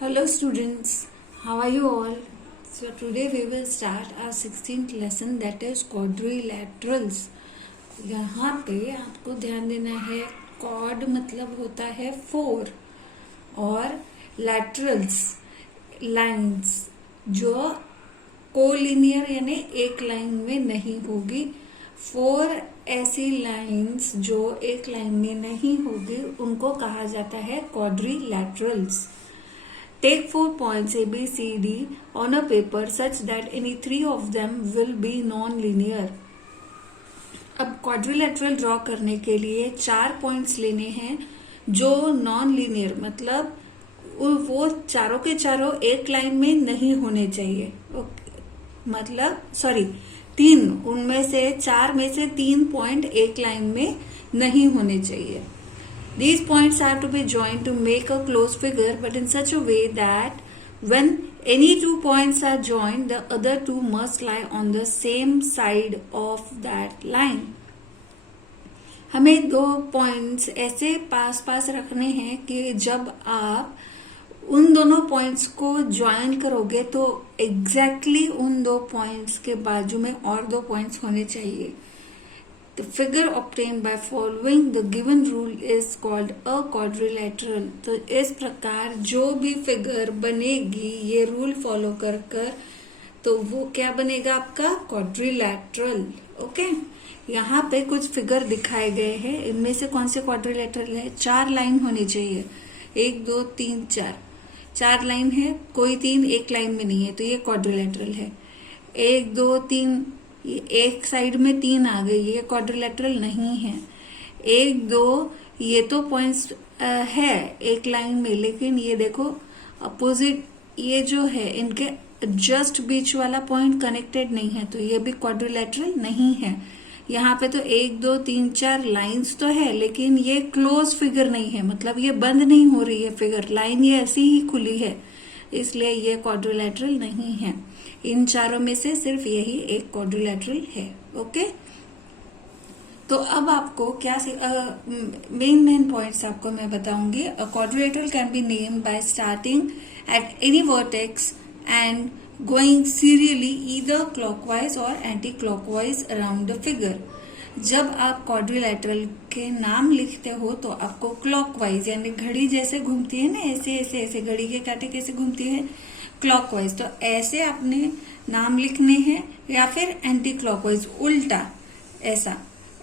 Hello students, how are you all? So today we will start our 16th lesson that is quadrilaterals. यहाँ पे आपको ध्यान देना है quad मतलब होता है 4 और laterals लाइन्स जो कोलिनियर यानी एक लाइन में नहीं होगी। 4 ऐसी लाइन्स जो एक लाइन में नहीं होगी उनको कहा जाता है quadrilaterals. Take 4 points A, B, C, D on a paper such that any 3 of them will be non-linear. अब क्वाड्रिलेटरल ड्रॉ करने के लिए 4 पॉइंट्स लेने हैं जो नॉन लीनियर मतलब वो चारों के चारों एक लाइन में नहीं होने चाहिए। मतलब 3 उनमें से 4 में से 3 पॉइंट एक लाइन में नहीं होने चाहिए। These points have to be joined to make a closed figure, but in such a way that when any 2 points are joined, the other 2 must lie on the same side of that line. हमें 2 points ऐसे पास पास रखने हैं कि जब आप उन दोनों points को ज्वाइन करोगे तो एग्जैक्टली उन 2 पॉइंट्स के बाजू में और 2 पॉइंट्स होने चाहिए। The figure obtained by following the given rule is called a quadrilateral. तो इस प्रकार जो भी फिगर बनेगी ये रूल फॉलो कर तो वो क्या बनेगा आपका क्वाड्रिलैटरल। ओके, यहाँ पे कुछ फिगर दिखाए गए हैं, इनमें से कौन से क्वाड्रिलैटरल है? 4 लाइन होनी चाहिए, 1 2 3 4 लाइन है, कोई 3 एक लाइन में नहीं है तो ये क्वाड्रिलैटरल है। 1 2 3 एक साइड में 3 आ गए, ये क्वाड्रिलेटरल नहीं है। 1 2 ये तो पॉइंट्स है एक लाइन में, लेकिन ये देखो अपोजिट ये जो है इनके जस्ट बीच वाला पॉइंट कनेक्टेड नहीं है तो ये भी क्वाड्रिलेटरल नहीं है। यहाँ पे तो 1 2 3 4 लाइंस तो है लेकिन ये क्लोज फिगर नहीं है, मतलब ये बंद नहीं हो रही है फिगर, लाइन ये ऐसी ही खुली है, इसलिए ये क्वाड्रिलेटरल नहीं है। इन चारों में से सिर्फ यही एक क्वाड्रिलेटरल है। ओके, तो अब आपको क्या मेन पॉइंट्स आपको मैं बताऊंगी। A quadrilateral can be named by starting at any vertex and going serially either clockwise और anti clockwise around the figure. जब आप क्वाड्रिलेटरल के नाम लिखते हो तो आपको क्लॉकवाइज यानी घड़ी जैसे घूमती है ना, ऐसे ऐसे ऐसे घड़ी के कांटे कैसे घूमती है क्लॉकवाइज, तो ऐसे अपने नाम लिखने हैं, या फिर एंटी क्लॉकवाइज उल्टा ऐसा।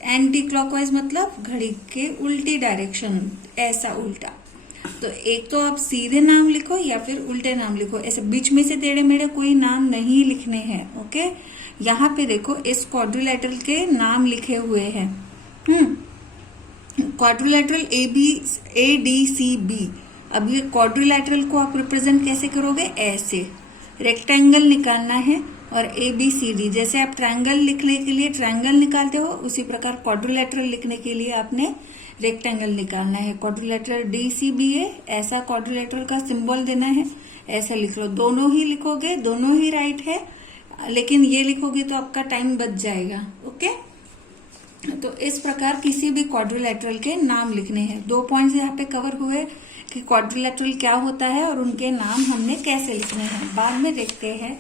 एंटी क्लॉकवाइज मतलब घड़ी के उल्टी डायरेक्शन, ऐसा उल्टा। तो एक तो आप सीधे नाम लिखो या फिर उल्टे नाम लिखो, ऐसे बीच में से टेढ़े मेढ़े कोई नाम नहीं लिखने हैं। ओके, यहाँ पे देखो इस क्वाड्रिलेटरल के नाम लिखे हुए हैं। Quadrilateral ABCD। अब ये क्वाड्रिलेटरल को आप रिप्रेजेंट कैसे करोगे? ऐसे रेक्टेंगल निकालना है और ABCD जैसे आप ट्रायंगल लिखने के लिए ट्रायंगल निकालते हो उसी प्रकार क्वाड्रिलेटरल लिखने के लिए आपने रेक्टेंगल निकालना है। क्वाड्रिलेटरल DCBA ऐसा क्वाड्रिलेटरल का सिंबल देना है, ऐसा लिख लो। दोनों ही लिखोगे, दोनों ही राइट है, लेकिन ये लिखोगे तो आपका टाइम बच जाएगा। ओके, तो इस प्रकार किसी भी क्वाड्रिलेटरल के नाम लिखने हैं। 2 पॉइंट्स यहाँ पे कवर हुए कि क्वाड्रिलेटरल क्या होता है और उनके नाम हमने कैसे लिखने हैं। बाद में देखते हैं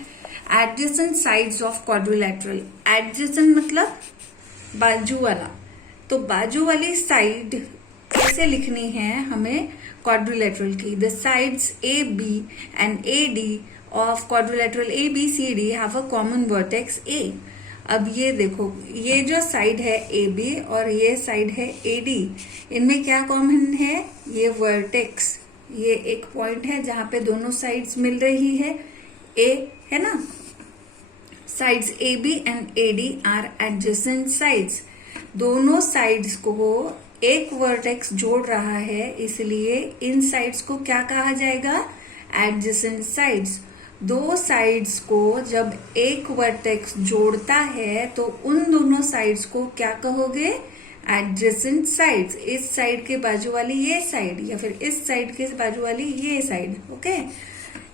adjacent sides of quadrilateral. Adjacent मतलब बाजू वाला, तो बाजू वाली साइड कैसे लिखनी है हमें क्वाड्रिलेटरल की? The sides AB and AD of quadrilateral ABCD have a common vertex A। अब ये देखो, ये जो साइड है AB और ये साइड है AD, इनमें क्या कॉमन है? ये वर्टेक्स, ये एक पॉइंट है जहां पे दोनों साइड्स मिल रही है, A है ना। Sides AB and AD are adjacent sides. दोनों साइड्स को एक वर्टेक्स जोड़ रहा है, इसलिए इन साइड्स को क्या कहा जाएगा? Adjacent sides. 2 साइड्स को जब एक वर्टेक्स जोड़ता है तो उन दोनों साइड्स को क्या कहोगे? Adjacent sides. इस साइड के बाजू वाली ये साइड या फिर इस साइड के बाजू वाली ये side. Okay,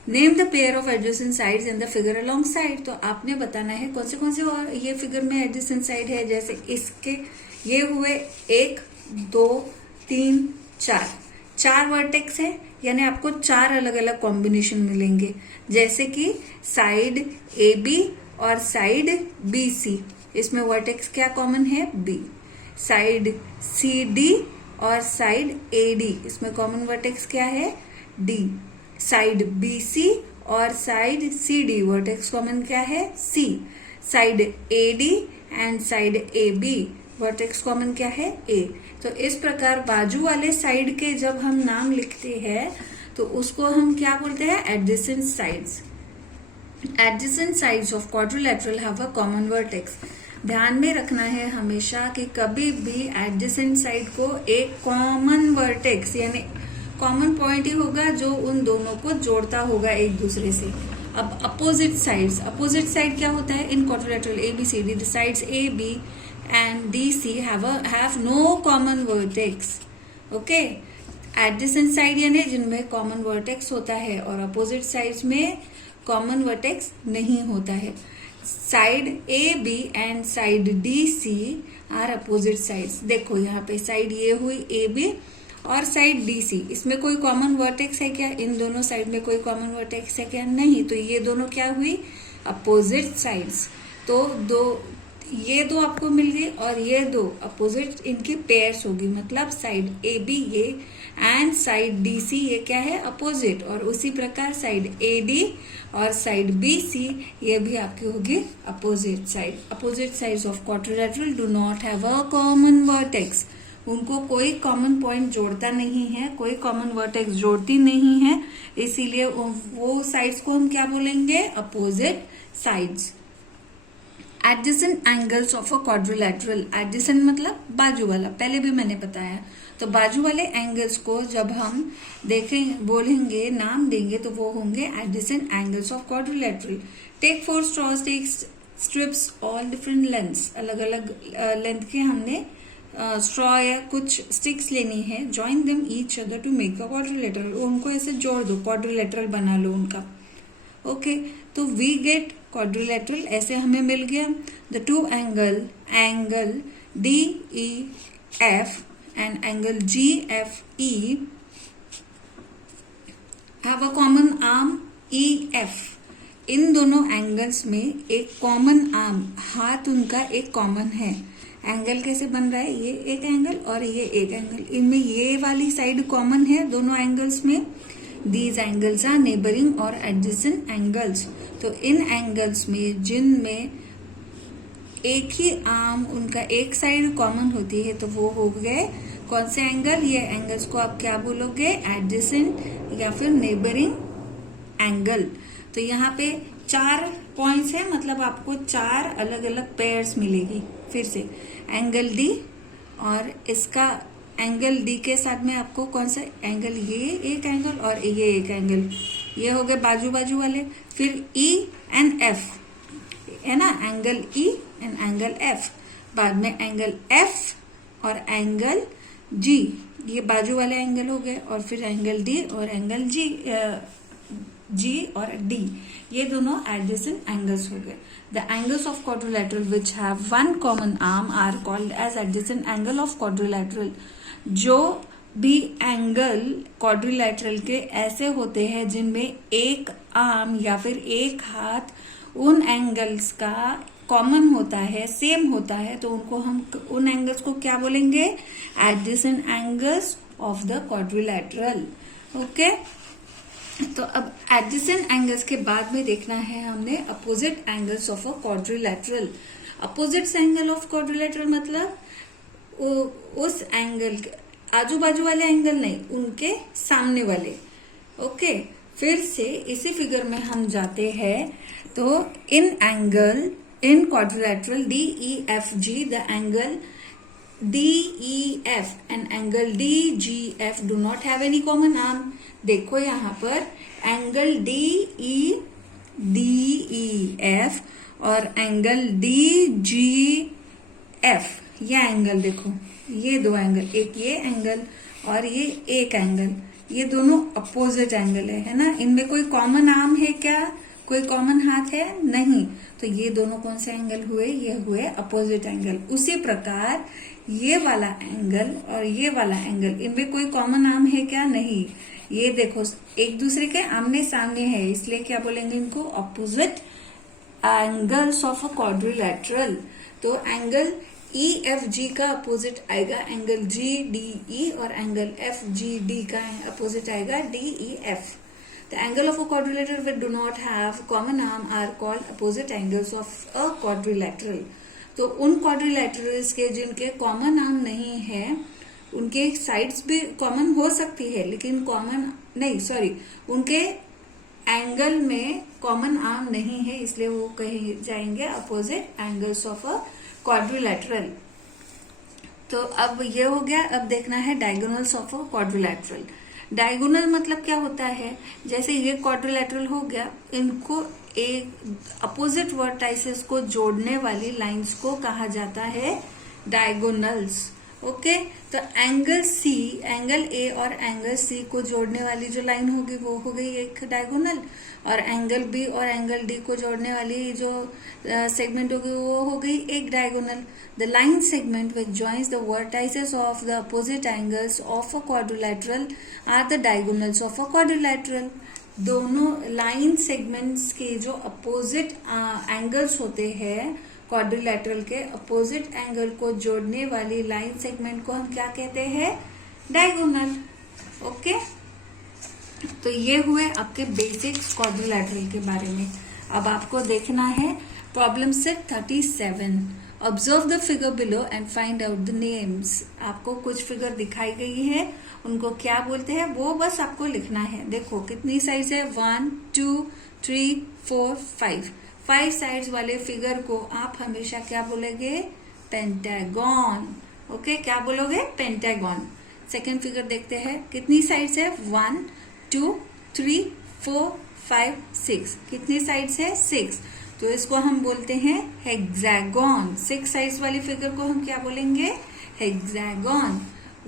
name the pair of adjacent sides in the figure along side. तो आपने बताना है कौन से और ये फिगर में एडजेसेंट साइड है। जैसे इसके ये हुए 1 2 3 4 वर्टेक्स है, यानी आपको 4 अलग अलग कॉम्बिनेशन मिलेंगे, जैसे कि साइड ए बी और साइड बी सी, इसमें वर्टेक्स क्या कॉमन है, बी। साइड सी डी और साइड ए डी, इसमें कॉमन वर्टेक्स क्या है, डी। साइड बी सी और side C D, vertex common क्या है, C. Side A D and side A B, vertex common क्या है, ए। तो इस प्रकार बाजू वाले साइड के जब हम नाम लिखते हैं तो उसको हम क्या बोलते हैं, adjacent sides. Adjacent sides of quadrilateral have a common vertex. ध्यान में रखना है हमेशा कि कभी भी एडजेसेंट साइड को एक कॉमन वर्टेक्स यानी कॉमन पॉइंट ही होगा जो उन दोनों को जोड़ता होगा एक दूसरे से। अब अपोजिट साइड्स, अपोजिट साइड क्या होता है, in quadrilateral A B C D the sides A B and D C have no common vertex. Okay, adjacent side यानी जिनमें कॉमन वर्टेक्स होता है और अपोजिट साइड्स में कॉमन वर्टेक्स नहीं होता है। Side A B and side D C are opposite sides. देखो यहाँ पे साइड ये हुई ए बी और साइड डी सी, इसमें कोई कॉमन वर्टेक्स है क्या, इन दोनों साइड में कोई कॉमन वर्टेक्स है क्या, नहीं। तो ये दोनों क्या हुई, अपोजिट साइड्स। तो ये दो आपको मिल गई और ये दो अपोजिट इनकी पेयर्स होगी, मतलब साइड ए बी ये एंड साइड डी सी ये क्या है, अपोजिट। और उसी प्रकार साइड ए डी और साइड बी सी ये भी आपकी होगी opposite side. Opposite sides of quadrilateral do not have a common vertex. उनको कोई कॉमन पॉइंट जोड़ता नहीं है, कोई कॉमन वर्टेक्स जोड़ती नहीं है, इसीलिए वो साइड्स को हम क्या बोलेंगे, opposite sides. Adjacent angles of a quadrilateral, adjacent मतलब बाजू वाला, पहले भी मैंने बताया। तो बाजू वाले एंगल्स को जब हम देखें बोलेंगे नाम देंगे तो वो होंगे adjacent angles of quadrilateral. Take 4 straws, take strips all different lengths, अलग अलग लेंथ के हमने स्ट्रॉ या कुछ स्टिक्स लेनी है। Join them each other to make a quadrilateral, उनको ऐसे जोड़ दो, क्वाड्रिलेटरल बना लो उनका। ओके, तो वी गेट क्वाड्रिलेटरल, ऐसे हमें मिल गया। The two angle D E F and angle G F E have a common arm E F. इन दोनों एंगल्स में एक कॉमन आर्म, हाथ उनका एक कॉमन है। एंगल कैसे बन रहा है, ये एक एंगल और ये एक एंगल, इनमें ये वाली साइड कॉमन है दोनों एंगल्स में। दीज एंगल्स आर नेबरिंग और एडजेसेंट एंगल्स। तो इन एंगल्स में जिनमें एक ही आर्म उनका एक साइड कॉमन होती है तो वो हो गए कौन से एंगल, ये एंगल्स को आप क्या बोलोगे, एडजेसेंट या फिर नेबरिंग एंगल। तो यहाँ पे 4 पॉइंट्स है, मतलब आपको 4 अलग अलग पेयर्स मिलेगी। फिर से एंगल डी और इसका एंगल डी के साथ में आपको कौन सा एंगल, ये एक एंगल और ये एक एंगल, ये हो गए बाजू बाजू वाले। फिर ई एंड एफ है ना, angle E and angle F. बाद में एंगल एफ और एंगल जी, ये बाजू वाले एंगल हो गए। और फिर एंगल डी और एंगल जी और डी, ये दोनों एडजेसेंट एंगल्स हो गए। The angles of quadrilateral which have one common arm are called as adjacent angle of quadrilateral. जो भी एंगल क्वाड्रिलेटरल के ऐसे होते हैं जिनमें एक आर्म या फिर एक हाथ उन एंगल्स का कॉमन होता है, सेम होता है, तो उनको हम उन एंगल्स को क्या बोलेंगे, adjacent angles of the quadrilateral. Okay, तो अब एडजेसेंट एंगल्स के बाद में देखना है हमने opposite angles of a quadrilateral. Opposite angle of quadrilateral मतलब उस एंगल आजू बाजू वाले एंगल नहीं, उनके सामने वाले। ओके, फिर से इसी फिगर में हम जाते हैं। तो इन angle in quadrilateral D E F G, the angle DEF and angle DGF do not have any common arm। देखो यहाँ पर एंगल DEF और एंगल DGF, ये एंगल देखो, ये दो एंगल, एक ये एंगल और ये एक एंगल, ये दोनों अपोजिट एंगल है ना। इनमें कोई कॉमन आर्म है क्या, कोई कॉमन हाथ है, नहीं। तो ये दोनों कौन से एंगल हुए, ये हुए अपोजिट एंगल। उसी प्रकार ये वाला एंगल और ये वाला एंगल, इनमें कोई कॉमन आर्म है क्या, नहीं। ये देखो एक दूसरे के आमने सामने है, इसलिए क्या बोलेंगे इनको, opposite angles of a quadrilateral. तो एंगल EFG का अपोजिट आएगा एंगल GDE, और एंगल FGD का अपोजिट आएगा DEF। The angle of a quadrilateral which do not have common arm are called opposite angles of a quadrilateral। तो उन quadrilaterals के जिनके कॉमन आर्म नहीं है, उनके साइड्स भी कॉमन हो सकती है लेकिन कॉमन नहीं, सॉरी, उनके एंगल में कॉमन आर्म नहीं है, इसलिए वो कहे जाएंगे opposite angles of a quadrilateral. तो अब ये हो गया। अब देखना है diagonals of a quadrilateral. Diagonal मतलब क्या होता है, जैसे ये क्वाड्रिलैटरल हो गया, इनको एक अपोजिट वर्टाइसेस को जोड़ने वाली लाइंस को कहा जाता है डायगोनल्स। ओके, तो एंगल सी, एंगल ए और एंगल सी को जोड़ने वाली जो लाइन होगी वो हो गई एक डायगोनल, और एंगल बी और एंगल डी को जोड़ने वाली जो सेगमेंट होगी वो हो गई एक diagonal. The line segment which joins the vertices of the opposite angles of a quadrilateral are the diagonals of a quadrilateral. दोनों लाइन सेगमेंट्स के जो अपोजिट एंगल्स होते हैं, क्वाड्रिलैटरल के अपोजिट एंगल को जोड़ने वाली लाइन सेगमेंट को हम क्या कहते हैं, डायगोनल। ओके, तो ये हुए आपके बेसिक्स क्वाड्रिलैटरल के बारे में। अब आपको देखना है problem set 37। Observe the figure below and find out the names. आपको कुछ फिगर दिखाई गई है, उनको क्या बोलते हैं वो बस आपको लिखना है। देखो कितनी साइड्स है, 1 2 3 4 5। 5 साइड्स वाले फिगर को आप हमेशा क्या बोलोगे, पेंटागन। ओके, क्या बोलोगे, पेंटागन। सेकेंड फिगर देखते हैं, कितनी साइड्स है, 1 2 3 4 5 6। कितनी साइड्स है, 6। तो इसको हम बोलते हैं हेक्सागन। 6 साइड्स वाली फिगर को हम क्या बोलेंगे, हेक्सागन।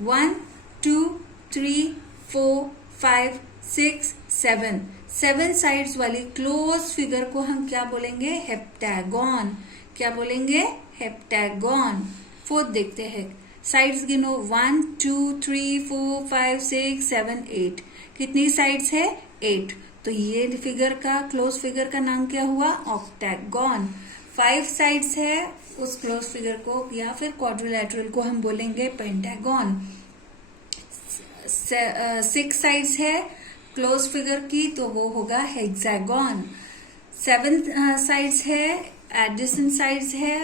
1 2 3 4 5 6 7। 7 साइड्स वाली क्लोज फिगर को हम क्या बोलेंगे, हेप्टागन। क्या बोलेंगे, हेप्टागन। फोर्थ देखते हैं, साइड्स गिनो, 1 2 3 4 5 6 7 8। कितनी साइड्स है, 8। तो ये फिगर का, क्लोज फिगर का नाम क्या हुआ, ऑक्टागन। 5 साइड्स है, उस क्लोज फिगर को या फिर क्वाड्रिलैटरल को हम बोलेंगे पेंटागन। 6 साइड्स है क्लोज फिगर की, तो वो होगा हेक्सागन। 7 साइड्स है, एडजेसेंट साइड्स है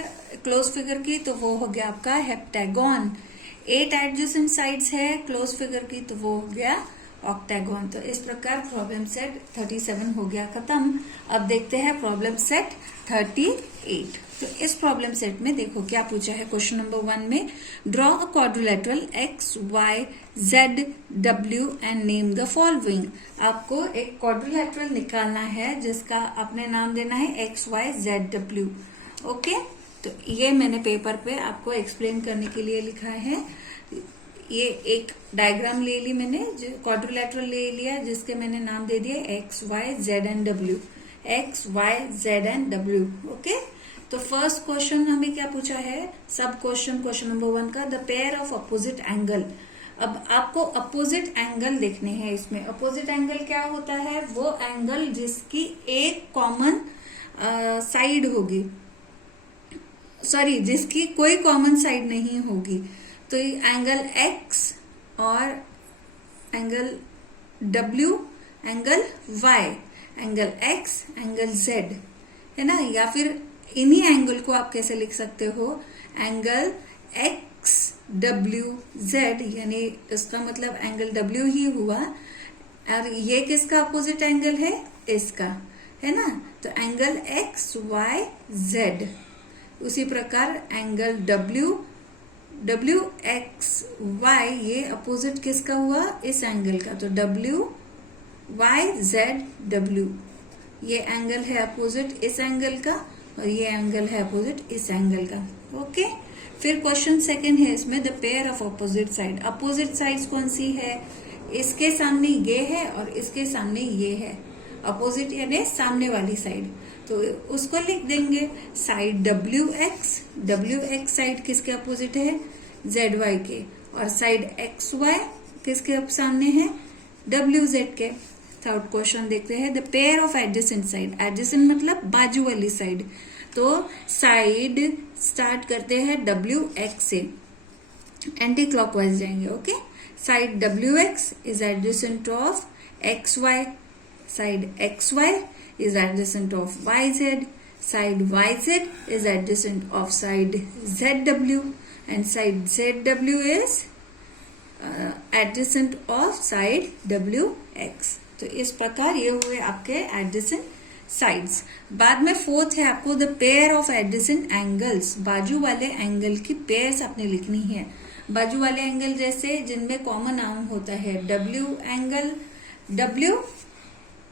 क्लोज फिगर की, तो वो हो गया आपका हेप्टागन। 8 एडजेसेंट साइड्स है क्लोज फिगर की, तो वो हो गया ऑक्टागन। तो इस प्रकार प्रॉब्लम सेट 37 हो गया खत्म। अब देखते हैं प्रॉब्लम सेट 38। तो इस प्रॉब्लम सेट में देखो क्या पूछा है। क्वेश्चन नंबर 1 में, draw a quadrilateral X Y Z W and name the following. आपको एक क्वाड्रिलैटरल निकालना है जिसका अपने नाम देना है X Y Z W. Okay, तो ये मैंने पेपर पे आपको एक्सप्लेन करने के लिए लिखा है। ये एक डायग्राम ले ली मैंने, क्वाड्रिलैटरल ले लिया जिसके मैंने नाम दे दिया X Y Z and W, X Y Z and W. Okay, तो फर्स्ट क्वेश्चन हमें क्या पूछा है, सब क्वेश्चन नंबर 1 का, the pair of opposite angle. अब आपको अपोजिट एंगल देखने हैं इसमें। अपोजिट एंगल क्या होता है, वो एंगल जिसकी एक कॉमन साइड होगी, सॉरी जिसकी कोई कॉमन साइड नहीं होगी। तो एंगल एक्स और angle W, angle Y, angle X, angle Z, है ना। या फिर इन्हीं एंगल को आप कैसे लिख सकते हो, एंगल एक्स डब्ल्यू जेड, यानी इसका मतलब एंगल डब्ल्यू ही हुआ, और ये किसका अपोजिट एंगल है, इसका, है ना। तो एंगल एक्स वाई जेड। उसी प्रकार एंगल डब्ल्यू एक्स वाई, ये अपोजिट किसका हुआ, इस एंगल का। तो डब्ल्यू वाई जेड डब्ल्यू, ये एंगल है अपोजिट इस एंगल का, और ये एंगल है अपोजिट इस एंगल का। ओके, फिर क्वेश्चन सेकंड है इसमें, the pair of opposite side. Opposite sides कौन सी है, इसके सामने ये है और इसके सामने ये है। अपोजिट यानी सामने वाली साइड, तो उसको लिख देंगे साइड डब्ल्यू एक्स साइड किसके अपोजिट है, जेड वाई के, और साइड एक्स वाई किसके सामने है, WZ के। थर्ड क्वेश्चन देखते हैं, the pair of adjacent side, adjacent मतलब बाजू वाली साइड, तो साइड स्टार्ट करते हैं WX से, एंटी क्लॉकवाइज जाएंगे। Okay, side WX is adjacent of XY, side XY is adjacent of YZ, side YZ is adjacent of side ZW, and side ZW is adjacent of side WX। तो इस प्रकार ये हुए आपके adjacent sides. बाद में fourth है आपको the pair of adjacent angles, बाजू वाले एंगल की पेयर्स आपने लिखनी है। बाजू वाले एंगल जैसे जिनमें कॉमन नाम होता है W एंगल, W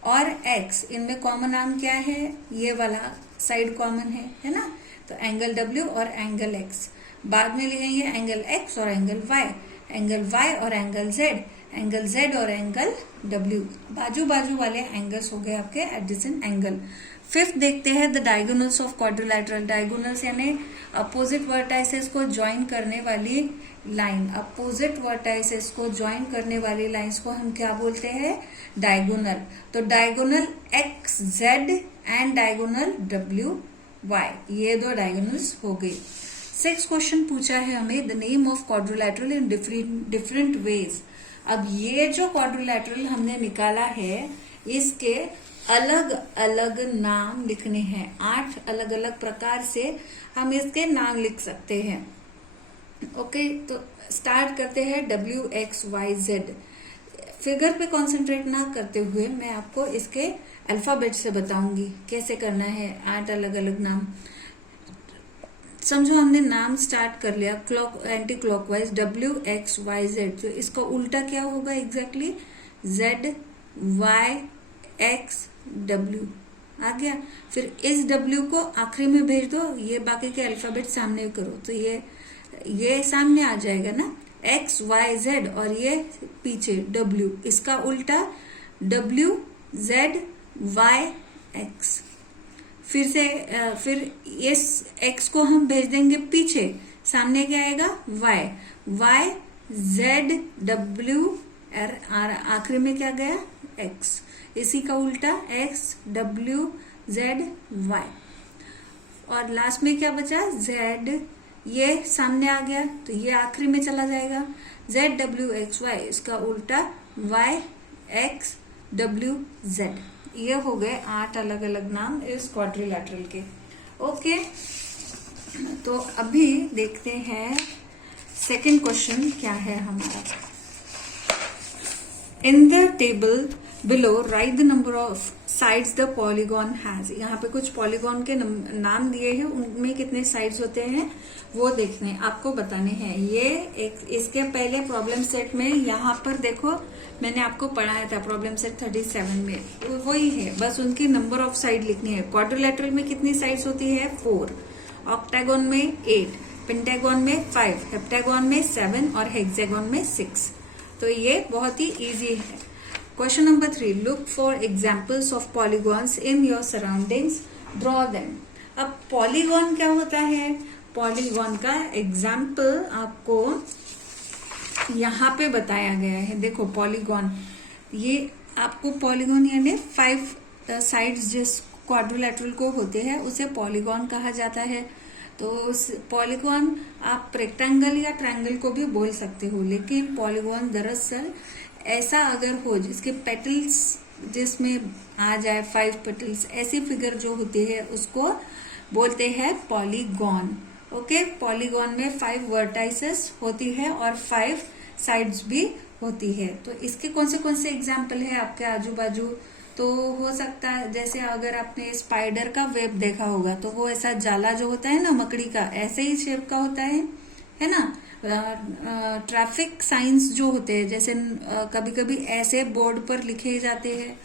और X, इनमें कॉमन नाम क्या है, ये वाला साइड कॉमन है ना, तो एंगल W और एंगल X। बाद में लिखेंगे एंगल X और एंगल Y, एंगल Y और एंगल Z, एंगल Z और एंगल W, बाजू बाजू वाले एंगल्स हो गए आपके एडजेसेंट एंगल। फिफ्थ देखते हैं the diagonals of quadrilateral, diagonals यानी अपोजिट वर्टाइसेस को ज्वाइन करने वाली लाइन, अपोजिट वर्टाइसेस को ज्वाइन करने वाली लाइंस को हम क्या बोलते हैं, डायगोनल। तो diagonal XZ and diagonal WY, ये दो डायगोनल्स हो गई। सिक्स क्वेश्चन पूछा है हमें the name of quadrilateral in different ways. अब ये जो क्वाड्रिलैटरल हमने निकाला है इसके अलग अलग नाम लिखने हैं, 8 अलग अलग प्रकार से हम इसके नाम लिख सकते हैं। ओके, तो स्टार्ट करते हैं WXYZ। फिगर पे कंसंट्रेट ना करते हुए मैं आपको इसके अल्फाबेट से बताऊंगी कैसे करना है, 8 अलग अलग नाम। समझो हमने नाम स्टार्ट कर लिया क्लॉक एंटी क्लॉकवाइज WXYZ, तो इसका उल्टा क्या होगा एग्जैक्टली, ZYXW आ गया। फिर इस W को आखिरी में भेज दो, ये बाकी के अल्फाबेट सामने करो, तो ये सामने आ जाएगा ना, XYZ, और ये पीछे W, इसका उल्टा WZYX। फिर इस X को हम भेज देंगे पीछे, सामने क्या आएगा YZW, और आखिरी में क्या गया X, इसी का उल्टा XWZY, और लास्ट में क्या बचा Z, ये सामने आ गया तो ये आखिरी में चला जाएगा, ZWXY, इसका उल्टा YXWZ। ये हो गए 8 अलग अलग नाम इस क्वाड्रिलैटरल के। ओके, तो अभी देखते हैं सेकंड क्वेश्चन क्या है हमारा। In the table below right the number of sides the polygon has. यहाँ पे कुछ पॉलीगॉन के नाम दिए हैं, उनमें कितने साइड्स होते हैं वो देखने आपको बताने हैं। ये एक इसके पहले प्रॉब्लम सेट में यहाँ पर देखो मैंने आपको पढ़ाया था प्रॉब्लम सेट 37 में, वही है, बस उनकी नंबर ऑफ साइड लिखनी है। क्वाड्रिलैटरल में कितनी साइड्स होती है 4, ऑक्टागोन में 8, पेंटागोन में 5, हेप्टागोन में 7 और हेक्सागोन में 6। तो ये बहुत ही इजी है। Question number 3, look for examples of polygons in your surroundings, draw them. अब पॉलीगॉन क्या होता है, पॉलीगॉन का एग्जाम्पल आपको यहाँ पे बताया गया है। देखो पॉलीगॉन, ये आपको पॉलीगॉन यानी 5 साइड्स जिस क्वाड्रिलैटरल को होते हैं उसे पॉलीगॉन कहा जाता है। तो उस पॉलीगॉन आप रेक्टेंगल या ट्रायंगल को भी बोल सकते हो, लेकिन पॉलीगॉन दरअसल ऐसा अगर हो जिसके पेटल्स जिसमें आ जाए 5 पेटल्स, ऐसी फिगर जो होती है उसको बोलते हैं पॉलीगॉन। ओके, पॉलीगॉन में 5 वर्टाइसेस होती है और 5 साइड्स भी होती है। तो इसके कौन से एग्जाम्पल है आपके आजू बाजू, तो हो सकता है जैसे अगर आपने स्पाइडर का वेब देखा होगा तो वो ऐसा जाला जो होता है ना मकड़ी का, ऐसे ही शेप का होता है ना। ट्रैफिक साइंस जो होते हैं जैसे कभी कभी ऐसे बोर्ड पर लिखे जाते हैं,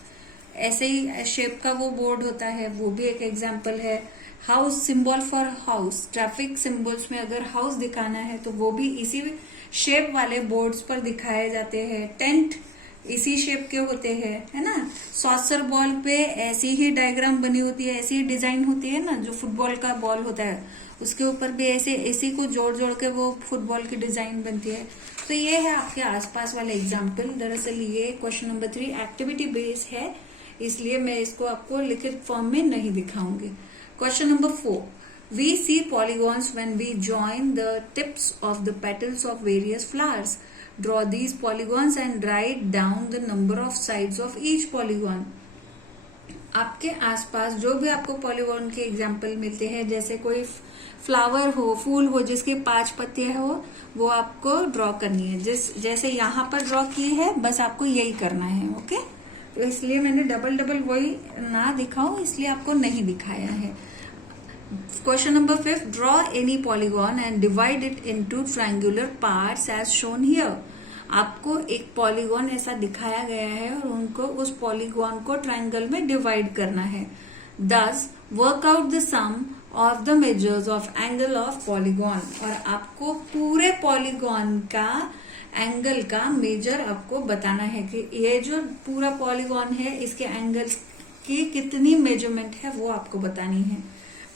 ऐसे ही शेप का वो बोर्ड होता है, वो भी एक एग्जाम्पल है। House, symbol for house, traffic symbols में अगर हाउस दिखाना है तो वो भी इसी शेप वाले बोर्ड्स पर दिखाए जाते हैं। टेंट इसी शेप के होते हैं, है ना। सॉसर बॉल पे ऐसी ही डायग्राम बनी होती है, ऐसी ही डिजाइन होती है ना, जो फुटबॉल का बॉल होता है उसके ऊपर भी ऐसे इसी को जोड़ जोड़ के वो फुटबॉल की डिजाइन बनती है। तो ये है आपके आसपास वाले एग्जाम्पल। दरअसल ये क्वेश्चन नंबर 3 एक्टिविटी बेस्ड है, इसलिए मैं इसको आपको लिखित फॉर्म में नहीं दिखाऊंगी। Question number 4, we see polygons when we join the tips of the petals of various flowers. Draw these polygons and write down the number of sides of each polygon. आपके आसपास जो भी आपको पॉलीगॉन के example मिलते हैं, जैसे कोई फ्लावर हो, फूल हो जिसके 5 पत्ते हो, वो आपको ड्रॉ करनी है। जैसे यहाँ पर ड्रॉ की है, बस आपको यही करना है। ओके, तो इसलिए मैंने डबल डबल वही ना दिखाऊं, इसलिए आपको नहीं दिखाया है। Question number 5, draw any polygon and divide it into triangular parts as shown here. आपको एक पॉलीगॉन ऐसा दिखाया गया है और उनको उस पॉलीगॉन को ट्रायंगल में डिवाइड करना है। Thus work out the sum of the measures of angle of polygon. और आपको पूरे पॉलीगॉन का एंगल का मेजर आपको बताना है कि ये जो पूरा पॉलीगॉन है इसके एंगल की कितनी मेजरमेंट है वो आपको बतानी है।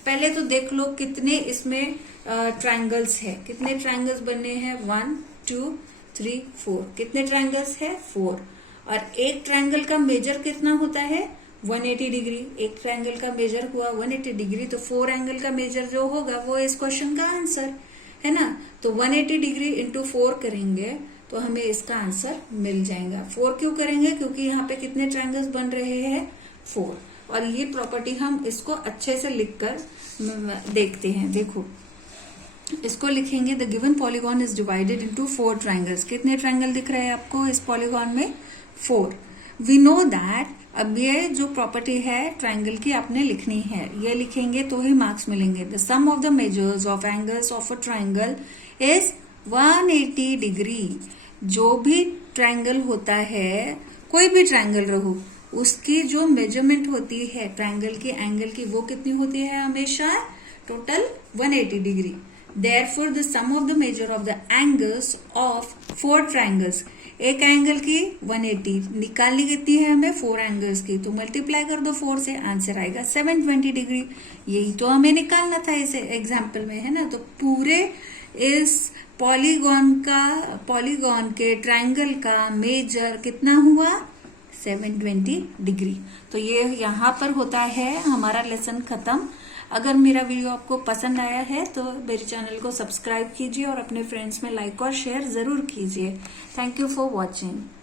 पहले तो देख लो कितने इसमें ट्रायंगल्स है, कितने ट्रायंगल्स बने हैं, 1 2 3 4। कितने ट्रायंगल्स है, 4। और एक ट्रायंगल का मेजर कितना होता है, 180 डिग्री। एक ट्रायंगल का मेजर हुआ 180 डिग्री, तो 4 एंगल का मेजर जो होगा वो इस क्वेश्चन का आंसर है ना। तो 180 डिग्री इंटू 4 करेंगे तो हमें इसका आंसर मिल जाएगा। 4 क्यों करेंगे, क्योंकि यहाँ पे कितने ट्रायंगल्स बन रहे हैं, 4। और ये प्रॉपर्टी हम इसको अच्छे से लिखकर देखते हैं। देखो इसको लिखेंगे, the given polygon is divided into 4 triangles. कितने ट्रायंगल दिख रहे हैं आपको इस पॉलीगॉन में, 4। वी नो दैट, अब ये जो प्रॉपर्टी है ट्रायंगल की आपने लिखनी है, ये लिखेंगे तो ही मार्क्स मिलेंगे। The sum of the measures of angles of a triangle is 180 degree. जो भी ट्रायंगल होता है, कोई भी ट्रायंगल रहो, उसकी जो मेजरमेंट होती है ट्रायंगल के एंगल की, वो कितनी होती है, हमेशा total 180 degree. Therefore, the sum of the measure of the angles of 4 triangles, एक एंगल की 180 निकालनी कितनी है हमें, 4 एंगल्स की, तो मल्टीप्लाई कर दो 4 से, आंसर आएगा 720 डिग्री। यही तो हमें निकालना था इस एग्जाम्पल में, है ना। तो पूरे इस पॉलीगॉन के ट्रायंगल का मेजर कितना हुआ, 720 डिग्री। तो ये यहाँ पर होता है हमारा लेसन खत्म। अगर मेरा वीडियो आपको पसंद आया है तो मेरे चैनल को सब्सक्राइब कीजिए और अपने फ्रेंड्स में लाइक और शेयर जरूर कीजिए। Thank you for watching.